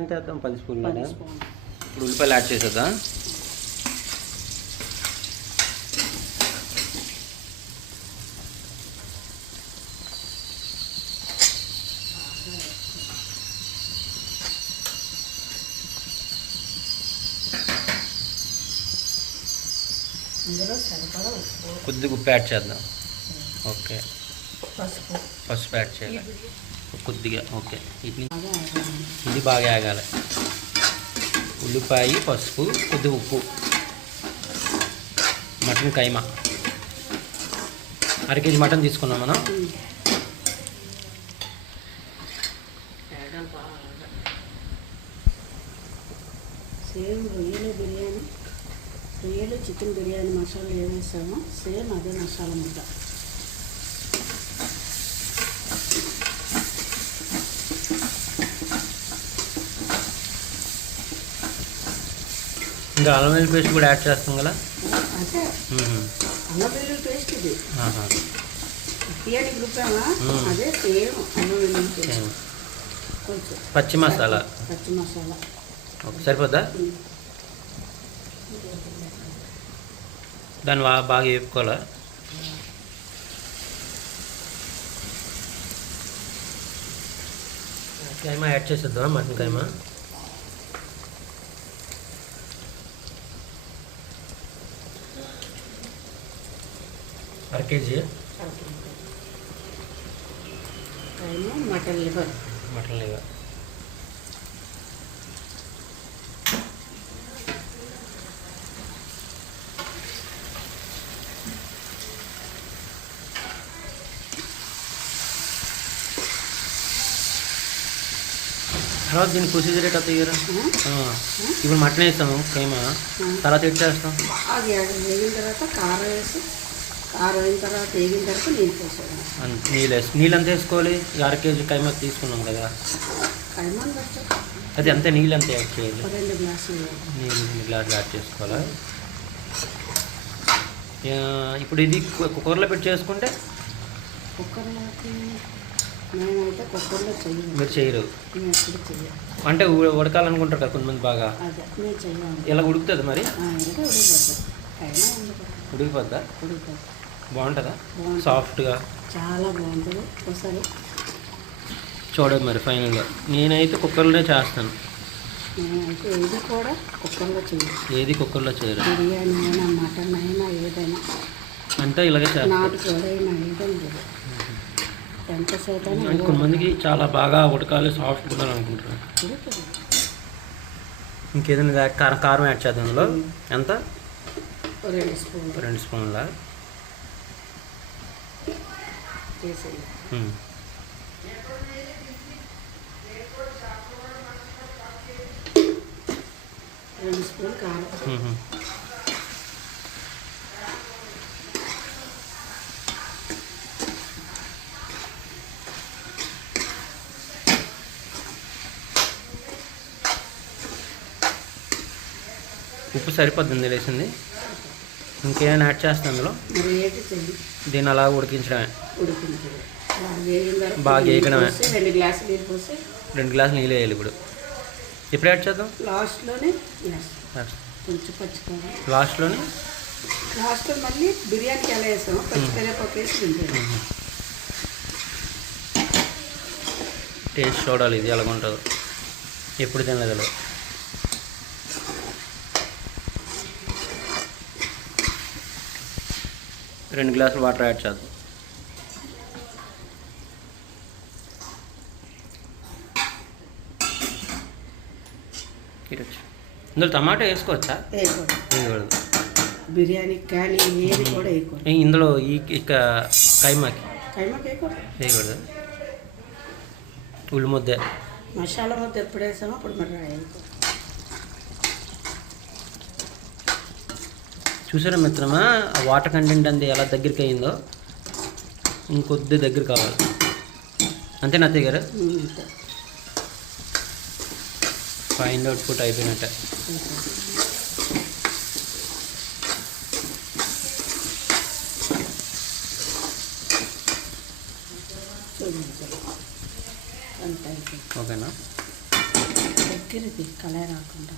ఎంత వేద్దాం పది స్పూన్లు ఇప్పుడు ఉల్లిపాయలు యాడ్ చేసేద్దా. కొద్దిగా ఉప్పు యాడ్ చేద్దాం. ఓకే. పసుపు. పసుపు యాడ్ చేయాలి. కొద్దిగా ఓకే. ఇది బాగా ఆగాలి. ఇది బాగా ఆగాలి ఉల్లిపాయ పసుపు కొద్ది ఉప్పు. మటన్ కైమా. అర కేజీ మటన్ తీసుకున్నాం మనం. సేమ్ రొయ్యలు బిర్యానీ రొయ్యలు చికెన్ బిర్యానీ మసాలా ఏం సేమ్ అదే మసాలా ముద్ద. ఇంకా అల్లం వెల్లుల్లి పేస్ట్ కూడా యాడ్ చేస్తాం కదా అంటే మ్మ్. అల్లం వెల్లుల్లి పేస్ట్ ఇది ఆహా. బిర్యానీ గ్రూప్ ఏమో మ్మ్. అదే సేమ్ అల్లం వెల్లుల్లి పేస్ట్ సేమ్. కొంచెం పచ్చి మసాలా పచ్చి మసాలా ఓకే సరిపోద్దా. దాన్ని బా- బాగా వేపుకోవాలా కైమా యాడ్ చేసేద్దాం మటన్ కైమా అర కేజీ ఏమో మటన్ లివర్ మటన్ లేవా తర్వాత దీన్ని ప్రొసీజర్ ఎట్ అవుతాయి గారు ఇప్పుడు మటన్ వేస్తాము కైమా తర్వాత ఎట్ చేస్తాం బాగా వేగిన తర్వాత కారం వేసి కారం అయిన తర్వాత వేగిన తర్వాత నీళ్ళు పోసేయాలి. అంత నీళ్ళు వేసి నీళ్ళు ఎంత వేసుకోవాలి అర కేజీ కైమా తీసుకున్నాం కదా. కైమాన్ బట్టి అది అంతే నీళ్ళు ఎంత యాడ్ చేయాలి. రెండు గ్లాసులు. నీళ్ళు. రెండు గ్లాసులు యాడ్ చేసుకోవాలా? ఇప్పుడు ఇది కుక్కర్లో పెట్టి చేసుకుంటే? కుక్కర్లోకి కుక్కర్లో మీరు చేయరు. అంటే ఉడకాలనుకుంటారు కదా కొంతమంది బాగా. ఇలా ఉడుకుతుంది మరి? కైమా ఉడికిపోద్దా? ఉడికిపోతుంది బాగుంటుందా? సాఫ్ట్గా? చాలా బాగుంటుంది. ఒకసారి. చూడండి మరి ఫైనల్గా. నేనైతే కుక్కర్లోనే చేస్తాను. ఇది కూడా కుక్కర్లో చెయ్యం ఏది కుక్కర్లో చేయరు? బిర్యానీ అయినా మటన్ అయినా ఏదైనా. అంటే ఇలాగే చేస్తాను ఏదైనా ఎంతసేపు అయినా కొంతమందికి చాలా బాగా ఉడకాలి సాఫ్ట్ ఉండాలి ఉడుకుతుంది ఇంకేదైనా కారం కారం యాడ్ చేద్దాం అందులో. ఎంత? రెండు స్పూన్లు. రెండు స్పూన్ల? చేసేది ఉమ్. రెండు స్పూన్ కారం ఉహు. ఉప్పు సరిపోద్ది వేసింది ఇంకేమైనా యాడ్ చేస్తాను అందులో? దీన్ని అలా ఉడికించడమే. బాగా. పోసి, రెండు గ్లాసులు నీళ్ళు పోసి. రెండు గ్లాసులు నీళ్ళు వేయాలి ఇప్పుడు. ఎప్పుడు యాడ్ చేద్దాం? లాస్ట్లోనే వేస్తాం కొంచెం పచ్చికారం లాస్ట్లోని? లాస్ట్లో మళ్ళీ బిర్యానీకి ఎలా వేసామో పచ్చికరేపాకు వేసి టేస్ట్ చూడాలి ఇది ఎలాగ ఉంటుందో ఎప్పుడు తినలేదు రెండు గ్లాసులు వాటర్ యాడ్ చేద్దాం. ఇందులో టమాటా వేసుకోవచ్చా? వేయకూడదు. బిర్యానీకి కానీ ఏది కూడా వేయకూడదు. ఇందులో ఈ ఇక కైమాకి. కైమాకి వేయకూడదు. ఉల్లి ముద్ద మసాలా మొత్తం ఎప్పుడు వేసామో అప్పుడు మరి చూసారా మిత్రమా? ఆ వాటర్ కంటెంట్ అంది ఎలా దగ్గరికి అయిందో ఇంకొద్ది దగ్గర కావాలి. అంతే నత్తయ్య గారు? ఉమ్, అంతే. ఫైండ్ అవుట్ ఫుట్ అయిపోయినట్టే ఓకేనా? దగ్గరది కలే రాకుండా.